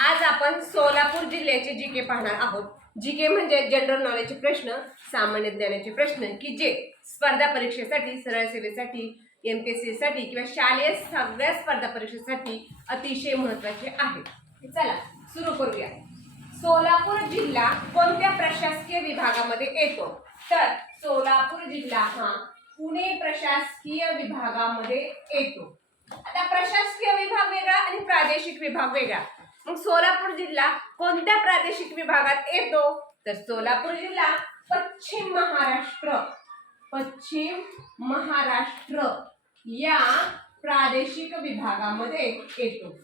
आज आपण सोलापूर जिल्ह्याचे जी के पाहणार आहोत. जी के म्हणजे जनरल नॉलेजचे प्रश्न सामान्य ज्ञानाचे प्रश्न की जे स्पर्धा परीक्षेसाठी सरळ सेवेसाठी एम पी एस सी साठी किंवा शालेय सगळ्या स्पर्धा परीक्षेसाठी अतिशय महत्त्वाचे आहेत चला सुरू करूया. सोलापूर जिल्हा कोणत्या प्रशासकीय विभागामध्ये येतो? तर सोलापूर जिल्हा हा पुणे प्रशासकीय विभागामध्ये येतो. आता प्रशासकीय विभाग वेगळा आणि प्रादेशिक विभाग वेगळा. सोलापूर जिल्हा कोणत्या प्रादेशिक विभागात येतो? तर सोलापूर जिल्हा पश्चिम महाराष्ट्र. पश्चिम महाराष्ट्र या प्रादेशिक विभागामध्ये येतो.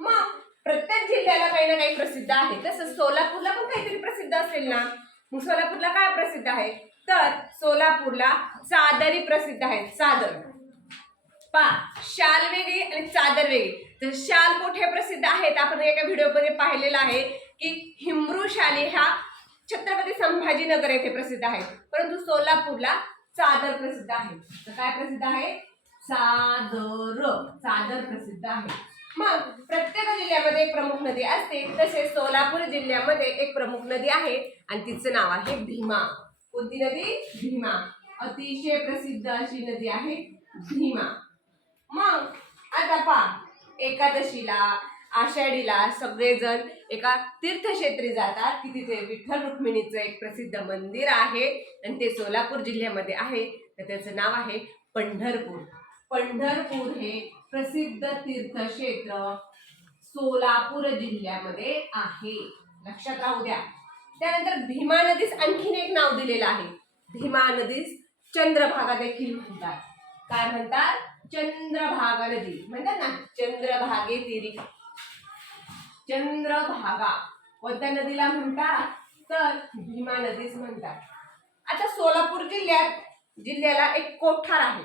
मग प्रत्येक जिल्ह्याला काही ना काही प्रसिद्ध आहे. तसं सोलापूरला पण काहीतरी प्रसिद्ध असेल ना? मग सोलापूरला काय प्रसिद्ध आहे? तर सोलापूरला चादरी प्रसिद्ध आहे. चादर पा शाल वेगळी आणि चादर वेगळी. तर शाल कुठे प्रसिद्ध आहेत. आपण एका व्हिडिओमध्ये पाहिलेला आहे की हिमरू शाली ह्या छत्रपती संभाजीनगर येथे प्रसिद्ध आहे. परंतु सोलापूरला चादर प्रसिद्ध आहे. तर काय प्रसिद्ध आहे? चादर. चादर प्रसिद्ध आहे. मग प्रत्येक जिल्ह्यामध्ये एक प्रमुख नदी असते. तसेच सोलापूर जिल्ह्यामध्ये एक प्रमुख नदी आहे आणि तिचं नाव आहे भीमा. कोणती नदी? भीमा. अतिशय प्रसिद्ध अशी नदी आहे भीमा. मग आता पा एकादशीला आषाढीला सगळेजण एका तीर्थक्षेत्री जातात. की तिथे विठ्ठल रुक्मिणीचं एक प्रसिद्ध मंदिर आहे आणि ते सोलापूर जिल्ह्यामध्ये आहे. तर त्याचं नाव आहे पंढरपूर. पंढरपूर हे प्रसिद्ध तीर्थक्षेत्र सोलापूर जिल्ह्यामध्ये आहे. लक्षात राहू द्या. त्यानंतर भीमा नदीस आणखीन एक नाव दिलेलं आहे. भीमा नदीस चंद्रभागा देखील म्हणतात. काय म्हणतात? चंद्रभागा नदी म्हणतात ना चंद्रभागे तिरी चंद्रभागा. कोणत्या नदीला म्हणतात? तर भीमा नदीच म्हणतात. आता सोलापूर जिल्ह्यात जिल्ह्याला एक कोठार आहे.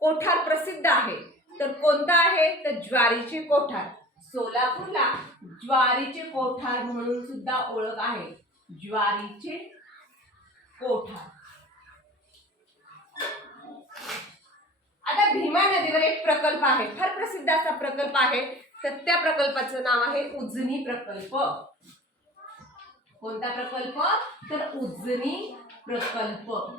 कोठार प्रसिद्ध आहे. तर कोणता आहे? तर ज्वारीचे कोठार. सोलापूरला ज्वारीचे कोठार म्हणून सुद्धा ओळख आहे. ज्वारीचे कोठार. भीमा नदीवर एक प्रकल्प आहे. फार प्रसिद्ध असा प्रकल्प आहे. तर त्या प्रकल्पाचं नाव आहे उजनी प्रकल्प. कोणता प्रकल्प? तर उजनी प्रकल्प.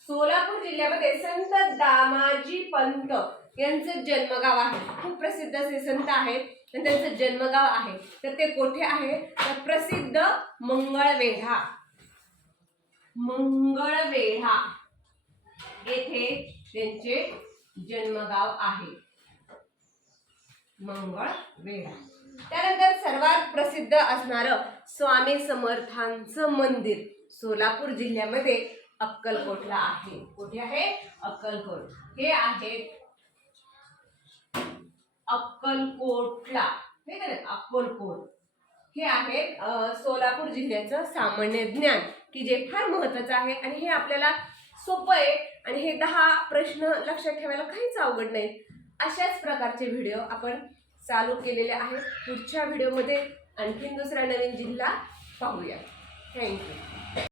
सोलापूर जिल्ह्यामध्ये संत दामाजी पंत यांचं जन्मगाव आहे. खूप प्रसिद्ध असे संत आहेत. आणि त्यांचं जन्मगाव आहे. तर ते कोठे आहे? तर प्रसिद्ध मंगळवेढा. मंगळवेढा. येथे त्यांचे जन्मगाव आहे. मंगळवेढा त्यानंतर सर्वात प्रसिद्ध असणारं स्वामी समर्थांचं मंदिर सोलापूर जिल्ह्यामध्ये अक्कलकोटला आहे. कुठे आहे? अक्कलकोट. हे आहे अक्कलकोटला. हे अक्कलकोट. हे आहे सोलापूर जिल्ह्याचं सामान्य ज्ञान की जे फार महत्वाचं आहे. आणि हे आपल्याला सोपं आहे आणि हे दहा प्रश्न लक्षात ठेवायला काहीच अवघड नाही. अशाच प्रकारचे व्हिडिओ आपण चालू केलेले आहेत. पुढच्या व्हिडिओमध्ये आणखीन दुसरा नवीन जिल्हा पाहूया. थँक्यू